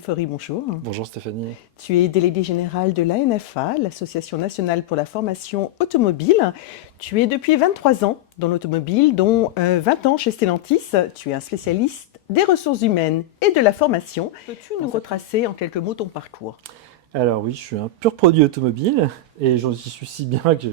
Faury, bonjour. Bonjour Stéphanie. Tu es délégué général de l'ANFA, l'Association nationale pour la formation automobile. Tu es depuis 23 ans dans l'automobile, dont 20 ans chez Stellantis. Tu es un spécialiste des ressources humaines et de la formation. Peux-tu nous retracer en quelques mots ton parcours? Alors oui, je suis un pur produit automobile et j'y suis si bien que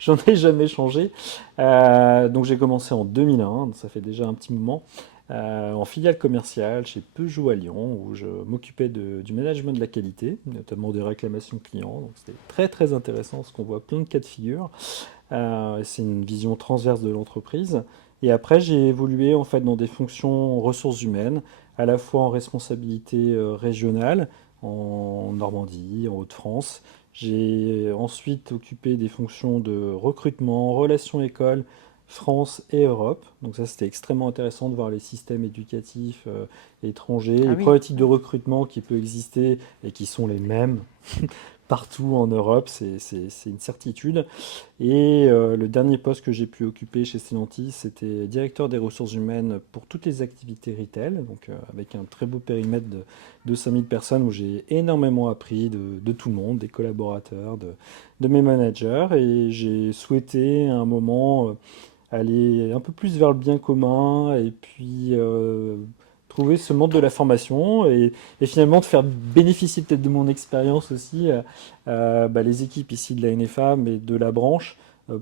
j'en ai jamais changé. Donc j'ai commencé en 2001, donc ça fait déjà un petit moment, en filiale commerciale chez Peugeot à Lyon où je m'occupais du management de la qualité, notamment des réclamations clients. Donc c'était très très intéressant parce qu'on voit plein de cas de figure. C'est une vision transverse de l'entreprise. Et après, j'ai évolué en fait dans des fonctions ressources humaines, à la fois en responsabilité régionale, en Normandie, en Hauts-de-France. J'ai ensuite occupé des fonctions de recrutement, relations écoles, France et Europe. Donc ça, c'était extrêmement intéressant de voir les systèmes éducatifs étrangers, Ah les oui. problématiques de recrutement qui peuvent exister et qui sont les mêmes partout en Europe, c'est une certitude. Et le dernier poste que j'ai pu occuper chez Stellantis, c'était directeur des ressources humaines pour toutes les activités retail, donc avec un très beau périmètre de 5000 personnes où j'ai énormément appris de tout le monde, des collaborateurs, de mes managers. Et j'ai souhaité à un moment aller un peu plus vers le bien commun et puis trouver ce monde de la formation et finalement de faire bénéficier peut-être de mon expérience aussi les équipes ici de la NFA mais de la branche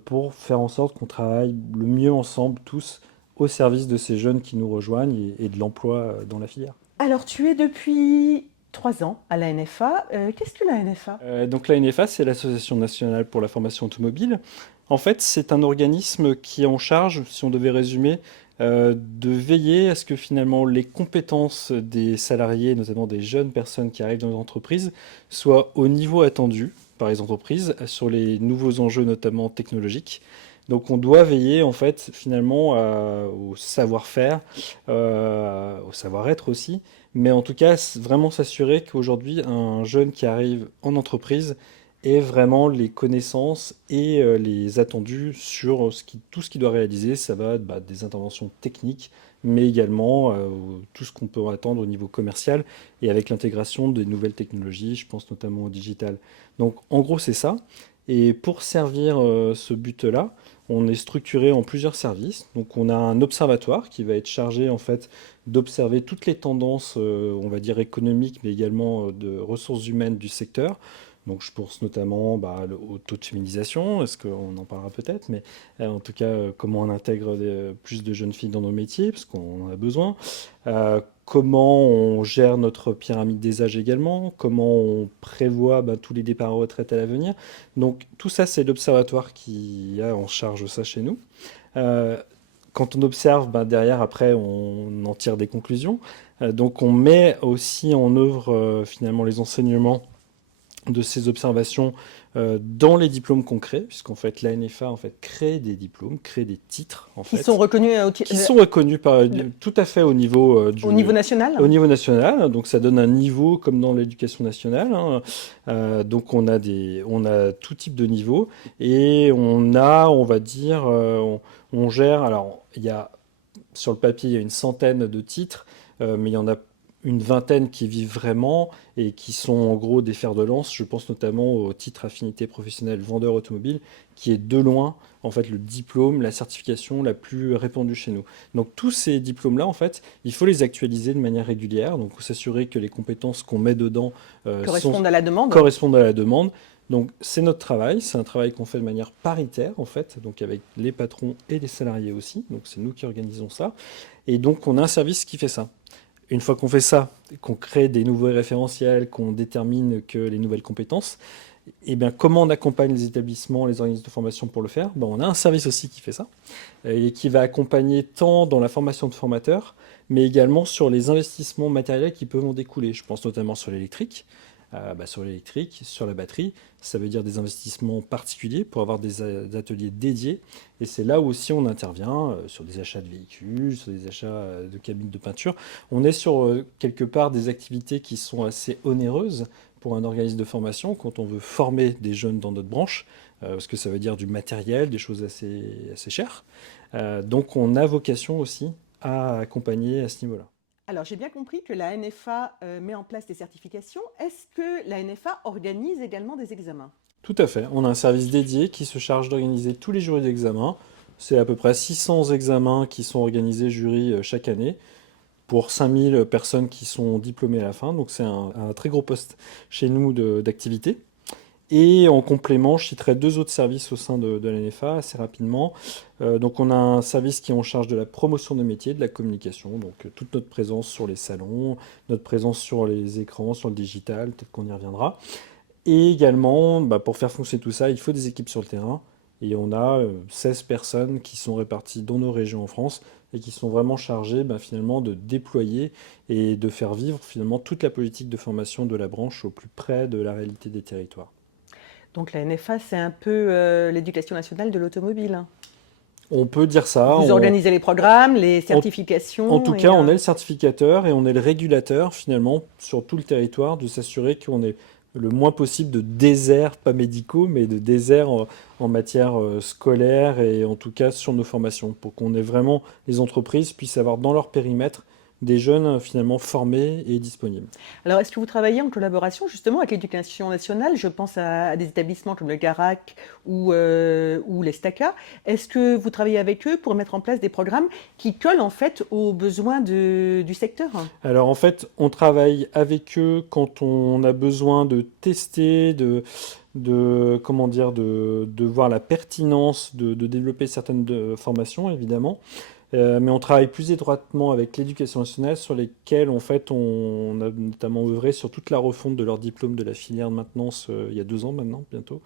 pour faire en sorte qu'on travaille le mieux ensemble tous au service de ces jeunes qui nous rejoignent et de l'emploi dans la filière. Alors, tu es depuis 3 ans à l'ANFA. Qu'est-ce que l'ANFA? Donc la NFA, c'est l'Association nationale pour la formation automobile. En fait, c'est un organisme qui est en charge, si on devait résumer, de veiller à ce que finalement les compétences des salariés, notamment des jeunes personnes qui arrivent dans les entreprises, soient au niveau attendu par les entreprises sur les nouveaux enjeux, notamment technologiques. Donc on doit veiller en fait finalement au savoir-faire, au savoir-être aussi, mais en tout cas, vraiment s'assurer qu'aujourd'hui, un jeune qui arrive en entreprise ait vraiment les connaissances et les attendus sur tout ce qu'il doit réaliser. Ça va des interventions techniques, mais également tout ce qu'on peut attendre au niveau commercial et avec l'intégration des nouvelles technologies, je pense notamment au digital. Donc en gros, c'est ça. Et pour servir ce but-là, on est structuré en plusieurs services. Donc on a un observatoire qui va être chargé en fait d'observer toutes les tendances, on va dire économiques, mais également de ressources humaines du secteur. Donc je pense notamment au taux de féminisation, est-ce qu'on en parlera peut-être, mais en tout cas comment on intègre plus de jeunes filles dans nos métiers, parce qu'on en a besoin. Comment on gère notre pyramide des âges également, comment on prévoit tous les départs en retraite à l'avenir. Donc tout ça, c'est l'observatoire qui a en charge ça chez nous. Euh, Quand on observe, derrière, après, on en tire des conclusions. Donc on met aussi en œuvre finalement les enseignements de ces observations dans les diplômes qu'on crée, puisqu'en fait l'ANFA en fait crée des diplômes, crée des titres en Qui sont fait, reconnus qui sont reconnus de- tout à fait au niveau au niveau national? au niveau national. Donc ça donne un niveau comme dans l'éducation nationale, hein. Donc on a tout type de niveau et on va dire, on gère. Alors il y a sur le papier il y a une centaine de titres, mais il y en a une vingtaine qui vivent vraiment et qui sont en gros des fers de lance. Je pense notamment au titre affinité professionnelle vendeur automobile, qui est de loin en fait le diplôme, la certification la plus répandue chez nous. Donc tous ces diplômes-là, en fait, il faut les actualiser de manière régulière. Donc s'assurer que les compétences qu'on met dedans Correspondent à la demande? correspondent à la demande. Donc c'est notre travail, c'est un travail qu'on fait de manière paritaire en fait, donc avec les patrons et les salariés aussi. Donc c'est nous qui organisons ça. Et donc on a un service qui fait ça. Une fois qu'on fait ça, qu'on crée des nouveaux référentiels, qu'on détermine que les nouvelles compétences, et bien comment on accompagne les établissements, les organismes de formation pour le faire? On a un service aussi qui fait ça et qui va accompagner tant dans la formation de formateurs, mais également sur les investissements matériels qui peuvent en découler. Je pense notamment sur l'électrique, sur la batterie. Ça veut dire des investissements particuliers pour avoir des ateliers dédiés. Et c'est là où aussi on intervient sur des achats de véhicules, sur des achats de cabines de peinture. On est sur quelque part des activités qui sont assez onéreuses pour un organisme de formation quand on veut former des jeunes dans notre branche, parce que ça veut dire du matériel, des choses assez chères. Donc on a vocation aussi à accompagner à ce niveau-là. Alors, j'ai bien compris que la NFA met en place des certifications. Est-ce que la NFA organise également des examens? Tout à fait. On a un service dédié qui se charge d'organiser tous les jurys d'examen. C'est à peu près 600 examens qui sont organisés jury chaque année pour 5000 personnes qui sont diplômées à la fin. Donc c'est un très gros poste chez nous d'activité. Et en complément, je citerai deux autres services au sein de la NFA assez rapidement. Donc on a un service qui est en charge de la promotion des métiers, de la communication, donc toute notre présence sur les salons, notre présence sur les écrans, sur le digital, peut-être qu'on y reviendra. Et également, pour faire fonctionner tout ça, il faut des équipes sur le terrain. Et on a 16 personnes qui sont réparties dans nos régions en France et qui sont vraiment chargées finalement de déployer et de faire vivre finalement toute la politique de formation de la branche au plus près de la réalité des territoires. Donc, la NFA, c'est un peu l'éducation nationale de l'automobile. On peut dire ça. Vous organisez les programmes, les En, en certifications tout et cas, on est le certificateur et on est le régulateur finalement sur tout le territoire de s'assurer qu'on ait le moins possible de déserts, pas médicaux, mais de déserts en matière scolaire et en tout cas sur nos formations, pour qu'on ait vraiment les entreprises puissent avoir dans leur périmètre des jeunes finalement formés et disponibles. Alors, est-ce que vous travaillez en collaboration justement avec l'éducation nationale? Je pense à des établissements comme le GARAC ou l'ESTACA. Est-ce que vous travaillez avec eux pour mettre en place des programmes qui collent en fait aux besoins du secteur? Alors en fait, on travaille avec eux quand on a besoin de tester, comment dire, de voir la pertinence de développer certaines formations, évidemment. Mais on travaille plus étroitement avec l'éducation nationale sur lesquelles en fait on a notamment œuvré sur toute la refonte de leur diplôme de la filière de maintenance il y a 2 ans maintenant, bientôt.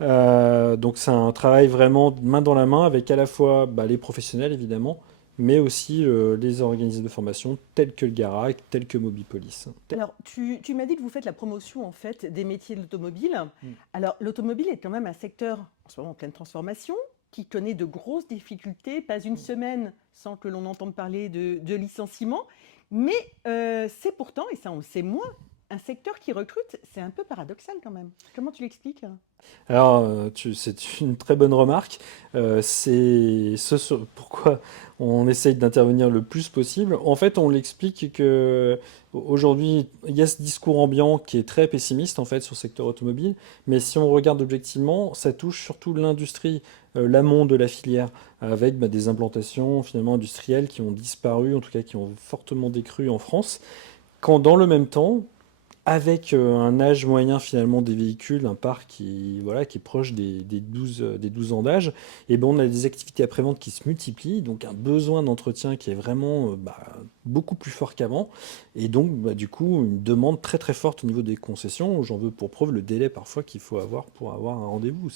Donc c'est un travail vraiment main dans la main avec à la fois les professionnels évidemment, mais aussi les organismes de formation tels que le GARAC, tels que Mobipolis. Alors, tu m'as dit que vous faites la promotion en fait des métiers de l'automobile. Alors, l'automobile est quand même un secteur en ce moment en pleine transformation, qui connaît de grosses difficultés, pas une semaine sans que l'on entende parler de licenciement. Mais c'est pourtant, et ça on le sait moins, un secteur qui recrute, c'est un peu paradoxal quand même. Comment tu l'expliques? Alors, c'est une très bonne remarque. C'est pourquoi on essaye d'intervenir le plus possible. En fait, on l'explique que aujourd'hui, il y a ce discours ambiant qui est très pessimiste en fait sur le secteur automobile. Mais si on regarde objectivement, ça touche surtout l'industrie, l'amont de la filière, avec des implantations finalement industrielles qui ont disparu, en tout cas qui ont fortement décru en France. Quand dans le même temps, avec un âge moyen finalement des véhicules, un parc voilà, qui est proche des 12 ans d'âge, et ben on a des activités après-vente qui se multiplient, donc un besoin d'entretien qui est vraiment beaucoup plus fort qu'avant, et donc du coup une demande très très forte au niveau des concessions. J'en veux pour preuve le délai parfois qu'il faut avoir pour avoir un rendez-vous.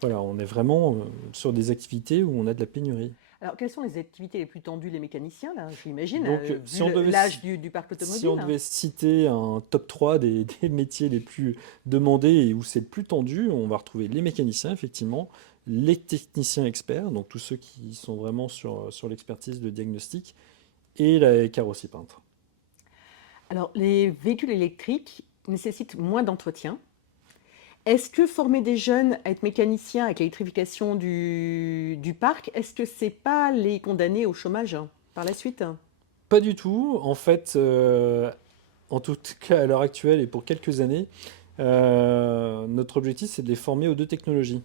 Voilà, on est vraiment sur des activités où on a de la pénurie. Alors, quelles sont les activités les plus tendues des mécaniciens, là, j'imagine, Donc, vu l'âge du parc si on automobile? devait citer un top 3 des métiers les plus demandés et où c'est le plus tendu, on va retrouver les mécaniciens, effectivement, les techniciens experts, donc tous ceux qui sont vraiment sur l'expertise de diagnostic, et la carrosserie peintre. Alors, les véhicules électriques nécessitent moins d'entretien. Est-ce que former des jeunes à être mécaniciens avec l'électrification du parc, est-ce que c'est pas les condamner au chômage par la suite? Pas du tout. En fait, en tout cas à l'heure actuelle et pour quelques années, notre objectif c'est de les former aux deux technologies.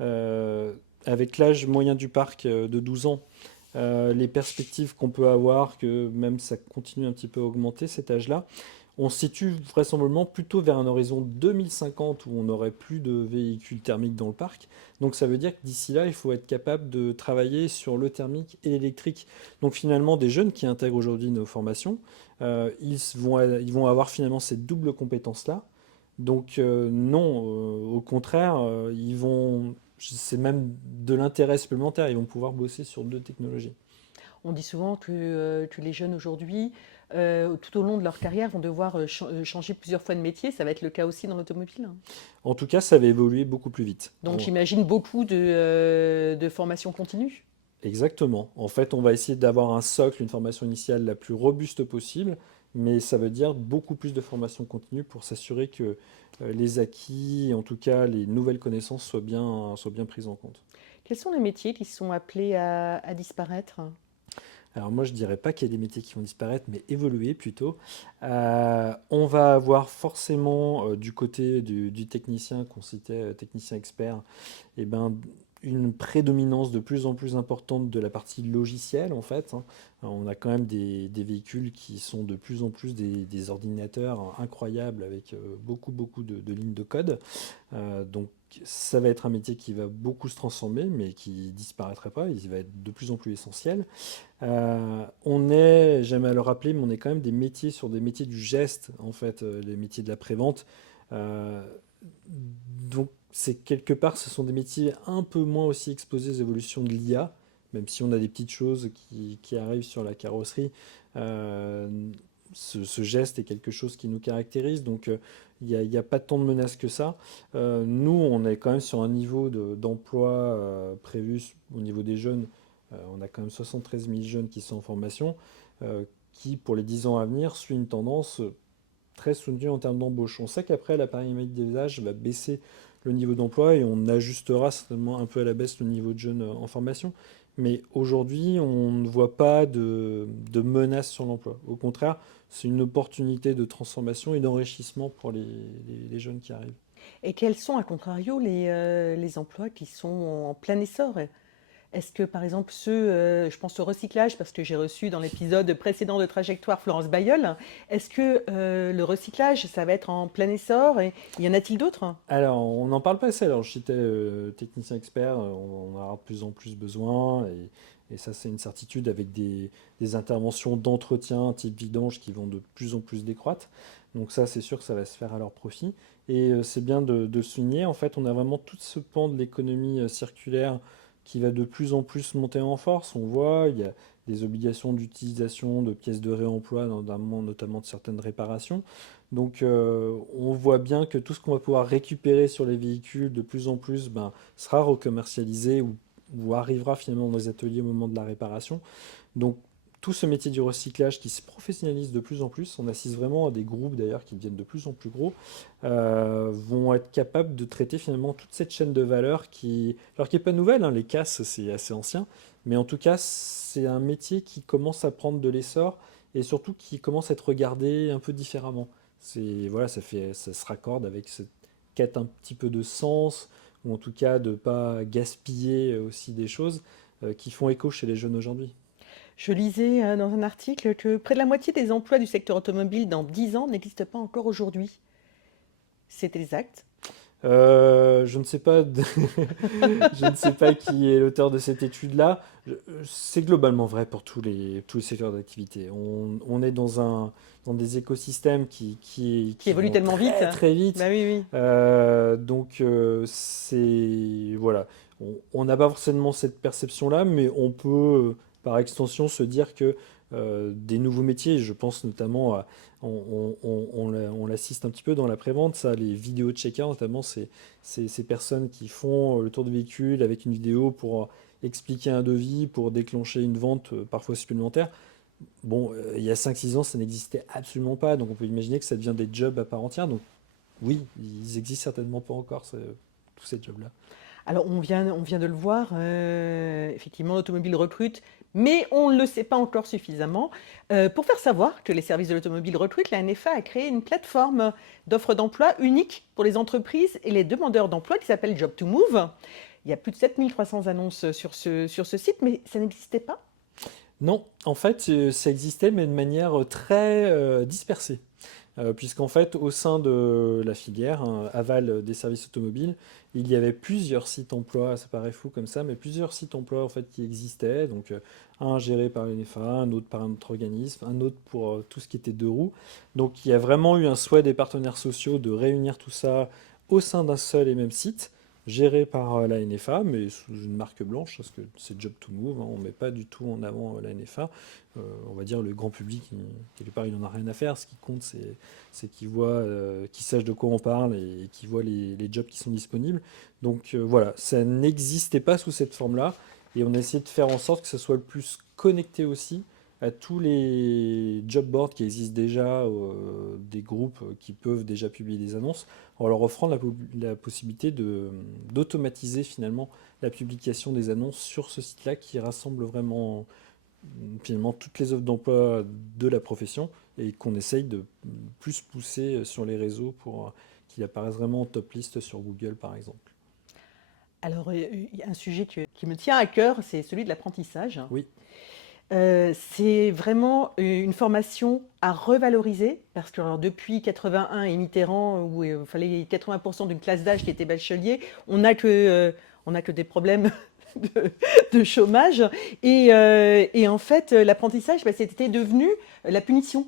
Euh, Avec l'âge moyen du parc de 12 ans, les perspectives qu'on peut avoir, que même ça continue un petit peu à augmenter cet âge-là, on se situe vraisemblablement plutôt vers un horizon 2050 où on n'aurait plus de véhicules thermiques dans le parc. Donc ça veut dire que d'ici là, il faut être capable de travailler sur le thermique et l'électrique. Donc finalement, des jeunes qui intègrent aujourd'hui nos formations, ils vont avoir finalement cette double compétence-là. Donc non, au contraire, c'est même de l'intérêt supplémentaire, ils vont pouvoir bosser sur deux technologies. On dit souvent que les jeunes aujourd'hui, tout au long de leur carrière, vont devoir changer plusieurs fois de métier. Ça va être le cas aussi dans l'automobile. En tout cas, ça va évoluer beaucoup plus vite. Donc j'imagine beaucoup de formation continue. Exactement. En fait, on va essayer d'avoir un socle, une formation initiale la plus robuste possible, mais ça veut dire beaucoup plus de formation continue pour s'assurer que les acquis, en tout cas les nouvelles connaissances, soient bien prises en compte. Quels sont les métiers qui sont appelés à disparaître? Alors moi, je dirais pas qu'il y a des métiers qui vont disparaître, mais évoluer plutôt. On va avoir forcément du côté du technicien qu'on citait, technicien expert, eh ben, une prédominance de plus en plus importante de la partie logicielle en fait, hein. On a quand même des véhicules qui sont de plus en plus des ordinateurs incroyables avec beaucoup de lignes de code. Donc ça va être un métier qui va beaucoup se transformer, mais qui disparaîtra pas, il va être de plus en plus essentiel. J'aime à le rappeler, mais on est quand même des métiers sur des métiers du geste, en fait, les métiers de la prévente. Euh, donc, c'est quelque part, ce sont des métiers un peu moins aussi exposés aux évolutions de l'IA, même si on a des petites choses qui arrivent sur la carrosserie. Euh, ce geste est quelque chose qui nous caractérise, donc il n'y a pas tant de menaces que ça. Nous, on est quand même sur un niveau d'emploi prévu au niveau des jeunes. On a quand même 73 000 jeunes qui sont en formation, euh, qui, pour les 10 ans à venir, suit une tendance très soutenue en termes d'embauche. On sait qu'après, la pyramide des âges va baisser le niveau d'emploi et on ajustera certainement un peu à la baisse le niveau de jeunes en formation. Mais aujourd'hui, on ne voit pas de menace sur l'emploi. Au contraire, c'est une opportunité de transformation et d'enrichissement pour les jeunes qui arrivent. Et quels sont, à contrario, les emplois qui sont en plein essor? Est-ce que, par exemple, je pense au recyclage, parce que j'ai reçu dans l'épisode précédent de Trajectoire Florence Bayeul, est-ce que le recyclage, ça va être en plein essor et y en a-t-il d'autres? Alors, on n'en parle pas assez. Alors, je citais technicien expert, on en aura de plus en plus besoin. Et ça, c'est une certitude avec des interventions d'entretien type vidange qui vont de plus en plus décroître. Donc ça, c'est sûr que ça va se faire à leur profit. Et c'est bien de le souligner. En fait, on a vraiment tout ce pan de l'économie circulaire qui va de plus en plus monter en force. On voit, il y a des obligations d'utilisation de pièces de réemploi, notamment de certaines réparations. Donc on voit bien que tout ce qu'on va pouvoir récupérer sur les véhicules de plus en plus ben, sera recommercialisé ou arrivera finalement dans les ateliers au moment de la réparation. Donc tout ce métier du recyclage qui se professionnalise de plus en plus, on assiste vraiment à des groupes d'ailleurs qui deviennent de plus en plus gros, vont être capables de traiter finalement toute cette chaîne de valeur alors qui n'est pas nouvelle, hein, les casses c'est assez ancien, mais en tout cas c'est un métier qui commence à prendre de l'essor et surtout qui commence à être regardé un peu différemment. Voilà, ça se raccorde avec cette quête un petit peu de sens, ou en tout cas de ne pas gaspiller aussi des choses qui font écho chez les jeunes aujourd'hui. Je lisais dans un article que près de la moitié des emplois du secteur automobile dans 10 ans n'existent pas encore aujourd'hui. C'est exact. Je ne sais pas, je ne sais pas qui est l'auteur de cette étude-là. C'est globalement vrai pour tous les secteurs d'activité. On est dans des écosystèmes Qui qui évolue vont tellement vite. très très vite. Bah oui, oui. Donc voilà. On n'a pas forcément cette perception-là, mais on peut par extension se dire que des nouveaux métiers, je pense notamment à, on l'assiste un petit peu dans la prévente, ça, les vidéos checkers notamment, c'est ces personnes qui font le tour du véhicule avec une vidéo pour expliquer un devis, pour déclencher une vente parfois supplémentaire. Bon, il y a 5 6 ans, ça n'existait absolument pas, donc on peut imaginer que ça devient des jobs à part entière. Donc oui, ils existent certainement pas encore, tous ces jobs-là. Alors on vient de le voir, effectivement l'automobile recrute, mais on ne le sait pas encore suffisamment. Pour faire savoir que les services de l'automobile recrutent, la NFA a créé une plateforme d'offres d'emploi unique pour les entreprises et les demandeurs d'emploi qui s'appelle Job to Move. Il y a plus de 7300 annonces sur ce site, mais ça n'existait pas. Non, en fait, ça existait, mais de manière très dispersée. Puisqu'en fait, au sein de la filière, hein, aval des services automobiles, il y avait plusieurs sites emploi, ça paraît fou comme ça, mais plusieurs sites emploi en fait qui existaient. Donc, un géré par l'UNEFA, un autre par un autre organisme, un autre pour tout ce qui était deux roues. Donc, il y a vraiment eu un souhait des partenaires sociaux de réunir tout ça au sein d'un seul et même site, géré par la NFA, mais sous une marque blanche, parce que c'est Job to Move, hein, on ne met pas du tout en avant la NFA. On va dire le grand public, quelque part, il n'en a rien à faire. Ce qui compte, c'est qu'ils voient, qu'ils sachent de quoi on parle et qu'ils voient les jobs qui sont disponibles. Donc voilà, ça n'existait pas sous cette forme-là. Et on a essayé de faire en sorte que ça soit le plus connecté aussi à tous les job boards qui existent déjà, des groupes qui peuvent déjà publier des annonces, en leur offrant la possibilité d'automatiser finalement la publication des annonces sur ce site-là qui rassemble vraiment finalement toutes les offres d'emploi de la profession et qu'on essaye de plus pousser sur les réseaux pour qu'il apparaisse vraiment en top list sur Google, par exemple. Alors, il y a un sujet qui me tient à cœur, c'est celui de l'apprentissage. Oui. C'est vraiment une formation à revaloriser parce que alors, depuis 81 et Mitterrand, où il fallait 80% d'une classe d'âge qui était bachelier, on n'a que des problèmes de, de chômage. Et en fait, l'apprentissage, bah, c'était devenu la punition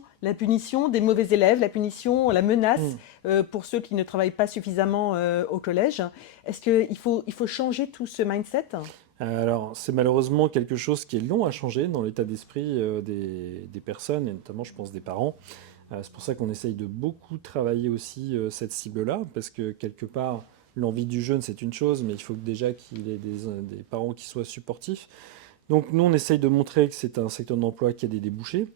des mauvais élèves, la punition, la menace Mm. pour ceux qui ne travaillent pas suffisamment au collège. Est-ce il faut changer tout ce mindset? Alors, c'est malheureusement quelque chose qui est long à changer dans l'état d'esprit des personnes, et notamment, je pense, des parents. C'est pour ça qu'on essaye de beaucoup travailler aussi cette cible-là, parce que quelque part, l'envie du jeune, c'est une chose, mais il faut déjà qu'il ait des parents qui soient supportifs. Donc nous, on essaye de montrer que c'est un secteur d'emploi qui a des débouchés.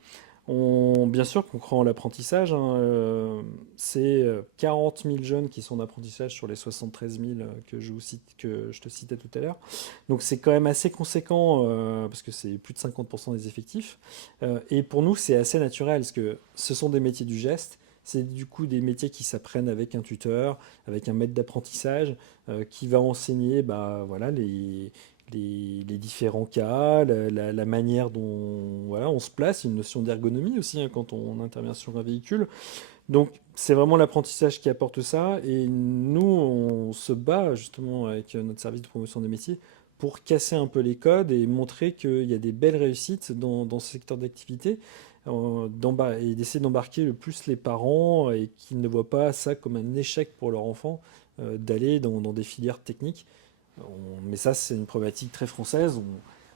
Bien sûr qu'on croit en l'apprentissage, hein, c'est 40 000 jeunes qui sont en apprentissage sur les 73 000 que je te citais tout à l'heure. Donc c'est quand même assez conséquent parce que c'est plus de 50% des effectifs. Et pour nous, c'est assez naturel parce que ce sont des métiers du geste. C'est du coup des métiers qui s'apprennent avec un tuteur, avec un maître d'apprentissage qui va enseigner bah, voilà, les différents cas, la manière dont voilà, on se place, une notion d'ergonomie aussi hein, quand on intervient sur un véhicule. Donc c'est vraiment l'apprentissage qui apporte ça et nous on se bat justement avec notre service de promotion des métiers pour casser un peu les codes et montrer qu'il y a des belles réussites dans ce secteur d'activité et d'essayer d'embarquer le plus les parents et qu'ils ne voient pas ça comme un échec pour leur enfant d'aller dans des filières techniques. Mais ça, c'est une problématique très française.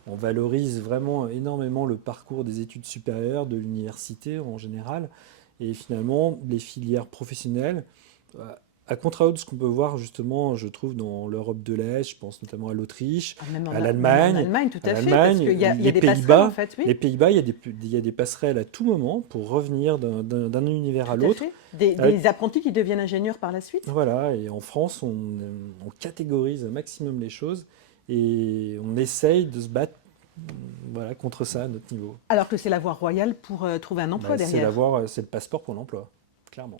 On valorise vraiment énormément le parcours des études supérieures, de l'université en général. Et finalement, les filières professionnelles, euh, à contrario de ce qu'on peut voir justement, je trouve, dans l'Europe de l'Est, je pense notamment à l'Autriche, Ah, à même en l'Allemagne, Allemagne, tout à fait, parce il y les a des passerelles en Pays-Bas. fait, oui. Les Pays-Bas, il y a des passerelles à tout moment pour revenir d'un univers à Tout à l'autre. fait. Euh, Des apprentis qui deviennent ingénieurs par la suite. voilà, et en France, on catégorise un maximum les choses et on essaye de se battre voilà, contre ça à notre niveau. Alors que c'est la voie royale pour trouver un emploi Bah, derrière. c'est le passeport pour l'emploi, clairement.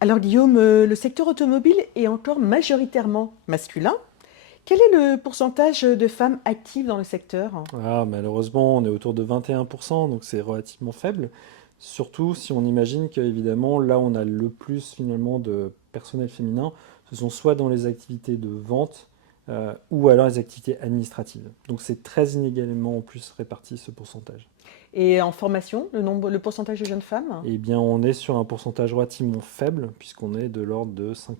Alors Guillaume, le secteur automobile est encore majoritairement masculin. Quel est le pourcentage de femmes actives dans le secteur? Ah, malheureusement, on est autour de 21%, donc c'est relativement faible. Surtout si on imagine qu'évidemment, là, on a le plus finalement de personnel féminin, ce sont soit dans les activités de vente ou alors les activités administratives. Donc c'est très inégalement en plus réparti ce pourcentage. Et en formation, le pourcentage de jeunes femmes? Eh bien, on est sur un pourcentage relativement faible, puisqu'on est de l'ordre de 5%.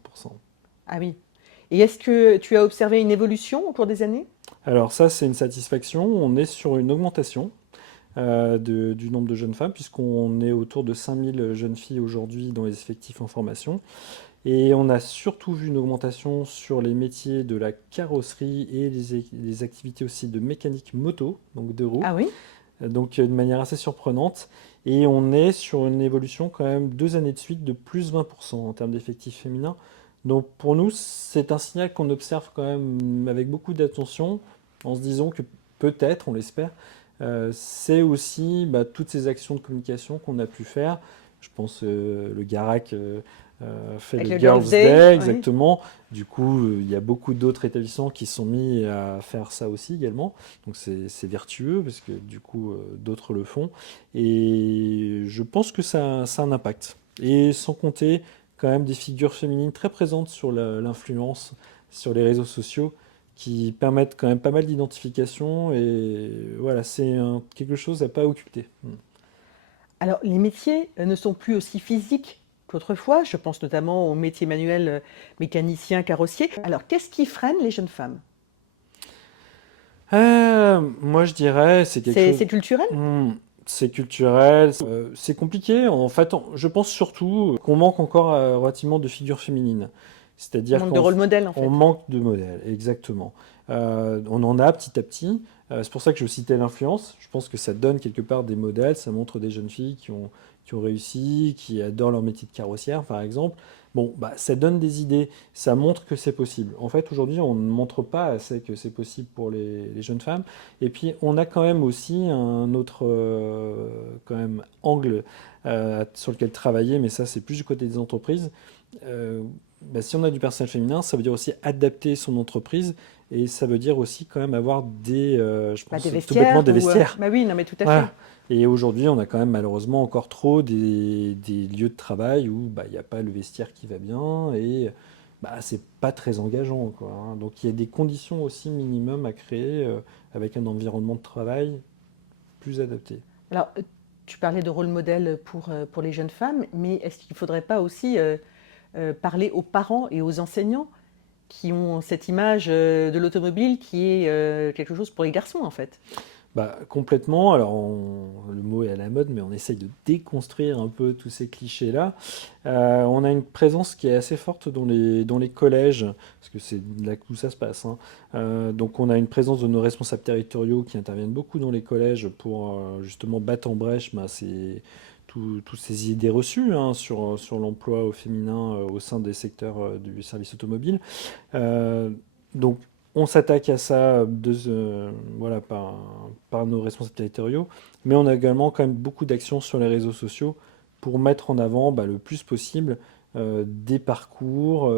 Ah oui. Et est-ce que tu as observé une évolution au cours des années? Alors ça, c'est une satisfaction. On est sur une augmentation du nombre de jeunes femmes, puisqu'on est autour de 5000 jeunes filles aujourd'hui dans les effectifs en formation. Et on a surtout vu une augmentation sur les métiers de la carrosserie et les activités aussi de mécanique moto, donc de roues. Ah oui. Donc de manière assez surprenante. Et on est sur une évolution quand même 2 années de suite de plus 20% en termes d'effectifs féminins. Donc pour nous, c'est un signal qu'on observe quand même avec beaucoup d'attention, en se disant que peut-être, on l'espère, c'est aussi bah, toutes ces actions de communication qu'on a pu faire. Je pense le Garac fait Avec le le Girls Girls Day, Day, oui. exactement. Du coup, il y a beaucoup d'autres établissements qui sont mis à faire ça aussi également. Donc c'est vertueux parce que du coup, d'autres le font. Et je pense que ça a un impact. Et sans compter quand même des figures féminines très présentes sur l'influence, sur les réseaux sociaux, qui permettent quand même pas mal d'identification. Et voilà, c'est quelque chose à pas occulter. Alors, les métiers ne sont plus aussi physiques qu'autrefois. Je pense notamment aux métiers manuels, mécaniciens, carrossiers. Alors, qu'est-ce qui freine les jeunes femmes? Moi, je dirais, c'est quelque C'est chose. culturel? C'est culturel, c'est compliqué. En fait, je pense surtout qu'on manque encore relativement de figures féminines. On C'est-à-dire manque de rôle modèle, en on fait. manque de modèles, exactement. On en a petit à petit. C'est pour ça que je citais l'influence. Je pense que ça donne quelque part des modèles. Ça montre des jeunes filles qui ont réussi, qui adorent leur métier de carrossière, par exemple. Bon, bah, ça donne des idées, ça montre que c'est possible. En fait, aujourd'hui, on ne montre pas assez que c'est possible pour les jeunes femmes. Et puis, on a quand même aussi un autre quand même, angle sur lequel travailler, mais ça, c'est plus du côté des entreprises. Euh, Bah, si on a du personnel féminin, ça veut dire aussi adapter son entreprise et ça veut dire aussi quand même avoir je Bah, des pense, tout bêtement vestiaires des ou... vestiaires. Bah oui, non mais tout à fait. Voilà. Et aujourd'hui, on a quand même malheureusement encore trop des lieux de travail où bah, il n'y a pas le vestiaire qui va bien et bah, c'est pas très engageant, quoi, hein. Donc il y a des conditions aussi minimum à créer avec un environnement de travail plus adapté. Alors, tu parlais de rôle modèle pour les jeunes femmes, mais est-ce qu'il ne faudrait pas aussi parler aux parents et aux enseignants qui ont cette image de l'automobile qui est quelque chose pour les garçons en fait? Bah, complètement. Alors, le mot est à la mode, mais on essaye de déconstruire un peu tous ces clichés-là. On a une présence qui est assez forte dans les collèges, parce que c'est là que tout ça se passe, hein. Donc, on a une présence de nos responsables territoriaux qui interviennent beaucoup dans les collèges pour justement battre en brèche bah, toutes ces idées reçues hein, sur l'emploi au féminin au sein des secteurs du service automobile. Euh, donc, on s'attaque à ça voilà, par nos responsables territoriaux, mais on a également quand même beaucoup d'actions sur les réseaux sociaux pour mettre en avant bah, le plus possible des parcours,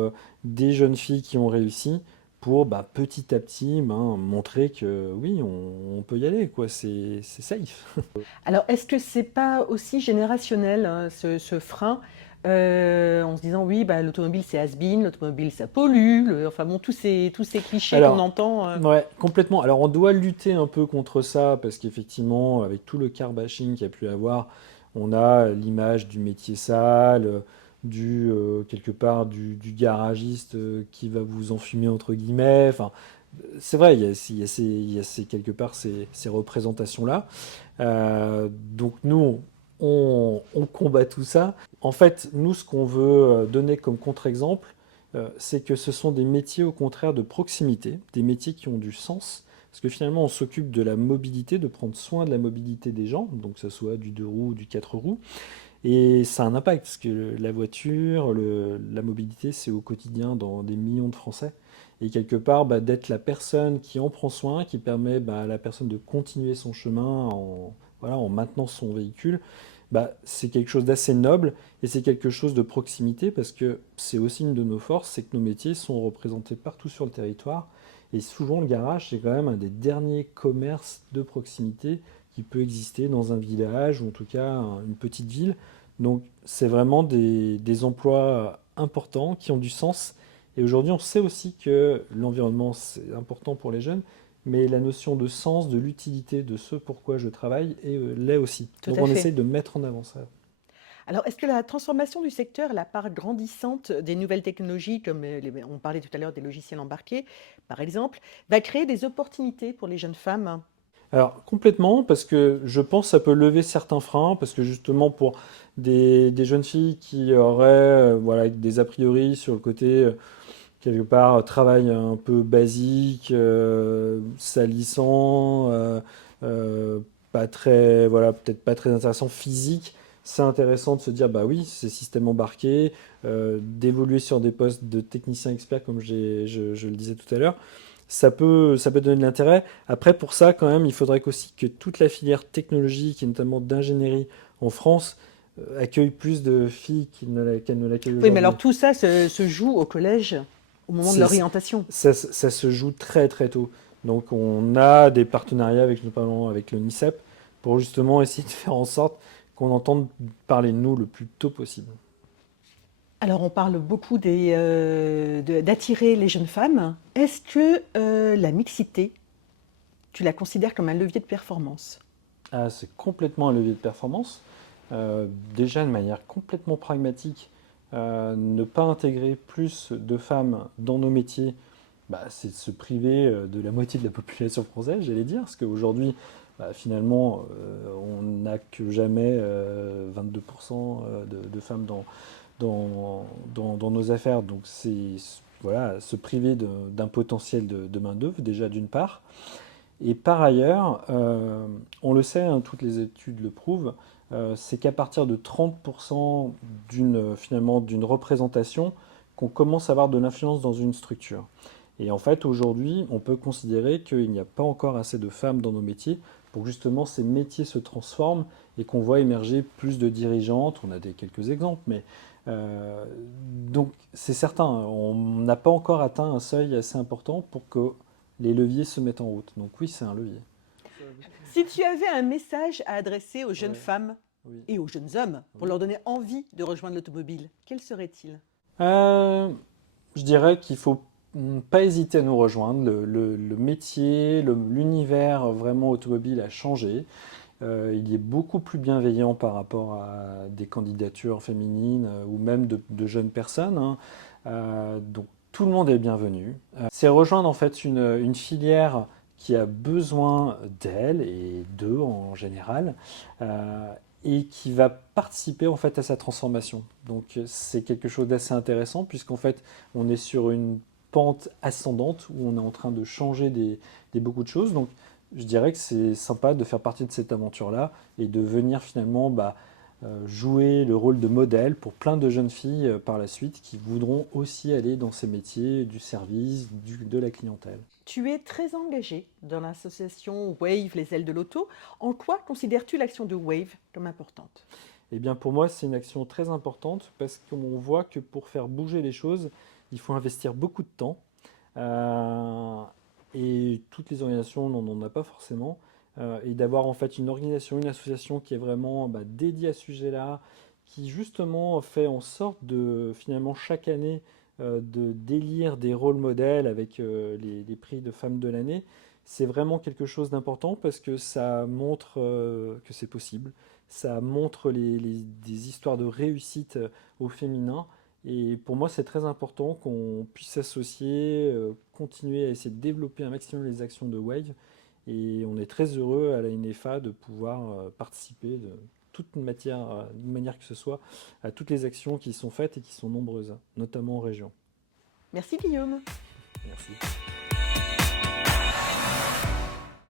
des jeunes filles qui ont réussi, pour bah, petit à petit ben, montrer que oui, on peut y aller, quoi, c'est safe. Alors, est-ce que c'est pas aussi générationnel, hein, ce frein, en se disant oui, bah, l'automobile c'est has-been, l'automobile ça pollue, enfin bon, tous ces clichés qu'on Alors, entend. ouais, complètement. Alors, on doit lutter un peu contre ça parce qu'effectivement, avec tout le car bashing qu'il y a pu avoir, on a l'image du métier sale, quelque part du garagiste qui va vous enfumer entre guillemets. Enfin, c'est vrai, il y a quelque part ces représentations-là. Donc nous, on combat tout ça. En fait, nous, ce qu'on veut donner comme contre-exemple, c'est que ce sont des métiers au contraire de proximité, des métiers qui ont du sens, parce que finalement on s'occupe de la mobilité, de prendre soin de la mobilité des gens, donc que ce soit du deux roues ou du quatre roues, et ça a un impact, parce que la voiture, la mobilité, c'est au quotidien dans des millions de Français, et quelque part bah, d'être la personne qui en prend soin, qui permet bah, à la personne de continuer son chemin voilà, en maintenant son véhicule, bah, c'est quelque chose d'assez noble et c'est quelque chose de proximité parce que c'est aussi une de nos forces, c'est que nos métiers sont représentés partout sur le territoire. Et souvent, le garage, c'est quand même un des derniers commerces de proximité qui peut exister dans un village ou en tout cas une petite ville. Donc, c'est vraiment des emplois importants qui ont du sens. Et aujourd'hui, on sait aussi que l'environnement, c'est important pour les jeunes, mais la notion de sens, de l'utilité de ce pourquoi je travaille l'est aussi. Tout Donc à on fait. essaye de mettre en avant ça. Alors, est-ce que la transformation du secteur, la part grandissante des nouvelles technologies, comme on parlait tout à l'heure des logiciels embarqués, par exemple, va créer des opportunités pour les jeunes femmes? Alors complètement, parce que je pense que ça peut lever certains freins, parce que justement pour des jeunes filles qui auraient voilà, des a priori sur le côté, quelque part, travail un peu basique, salissant, pas très, voilà, peut-être pas très intéressant physique, c'est intéressant de se dire, bah oui, c'est système embarqué, d'évoluer sur des postes de technicien expert, comme je le disais tout à l'heure, ça peut donner de l'intérêt. Après, pour ça, quand même, il faudrait qu'aussi que toute la filière technologique, et notamment d'ingénierie en France, accueille plus de filles qu'elle ne l'accueille Oui, mais alors aujourd'hui. tout ça se joue au collège au moment de C'est- l'orientation. ça se joue très très tôt. Donc on a des partenariats avec notamment avec le NICEP pour justement essayer de faire en sorte qu'on entende parler de nous le plus tôt possible. Alors, on parle beaucoup d'attirer les jeunes femmes. Est-ce que la mixité, tu la considères comme un levier de performance? Ah, c'est complètement un levier de performance. Déjà de manière complètement pragmatique, ne pas intégrer plus de femmes dans nos métiers, bah, c'est de se priver de la moitié de la population française, j'allais dire, parce qu'aujourd'hui, bah, finalement, on n'a que jamais 22% de femmes dans nos affaires. Donc c'est voilà, se priver d'un potentiel de main-d'œuvre, déjà d'une part. Et par ailleurs, on le sait, hein, toutes les études le prouvent, c'est qu'à partir de 30% finalement d'une représentation qu'on commence à avoir de l'influence dans une structure. Et en fait, aujourd'hui, on peut considérer qu'il n'y a pas encore assez de femmes dans nos métiers pour que justement ces métiers se transforment et qu'on voit émerger plus de dirigeantes. On a quelques exemples, mais euh, donc c'est certain, on n'a pas encore atteint un seuil assez important pour que les leviers se mettent en route. Donc oui, c'est un levier. Si tu avais un message à adresser aux jeunes Ouais, femmes oui. et aux jeunes hommes pour Oui. leur donner envie de rejoindre l'automobile, quel serait-il? Euh, je dirais qu'il faut pas hésiter à nous rejoindre. Le métier, l'univers vraiment automobile a changé. Il est beaucoup plus bienveillant par rapport à des candidatures féminines ou même de jeunes personnes, hein. Donc tout le monde est bienvenu. C'est rejoindre en fait une filière qui a besoin d'elle et d'eux en général, euh, et qui va participer en fait à sa transformation. Donc c'est quelque chose d'assez intéressant puisqu'en fait on est sur une pente ascendante où on est en train de changer beaucoup de choses. Donc je dirais que c'est sympa de faire partie de cette aventure-là et de venir finalement jouer le rôle de modèle pour plein de jeunes filles par la suite qui voudront aussi aller dans ces métiers du service, de la clientèle. Tu es très engagé dans l'association Wave, les ailes de l'auto. En quoi considères-tu l'action de Wave comme importante? Eh bien pour moi c'est une action très importante parce qu'on voit que pour faire bouger les choses, il faut investir beaucoup de temps. Euh, et toutes les organisations n'en ont pas forcément. Et d'avoir en fait une organisation, une association qui est vraiment dédiée à ce sujet-là, qui justement fait en sorte de finalement chaque année de d'élire des rôles modèles avec les prix de femmes de l'année, c'est vraiment quelque chose d'important parce que ça montre que c'est possible, ça montre des histoires de réussite au féminin. Et pour moi, c'est très important qu'on puisse s'associer, continuer à essayer de développer un maximum les actions de Wave. Et on est très heureux à la NFA de pouvoir participer d'une manière que ce soit, à toutes les actions qui sont faites et qui sont nombreuses, notamment en région. Merci Guillaume. Merci.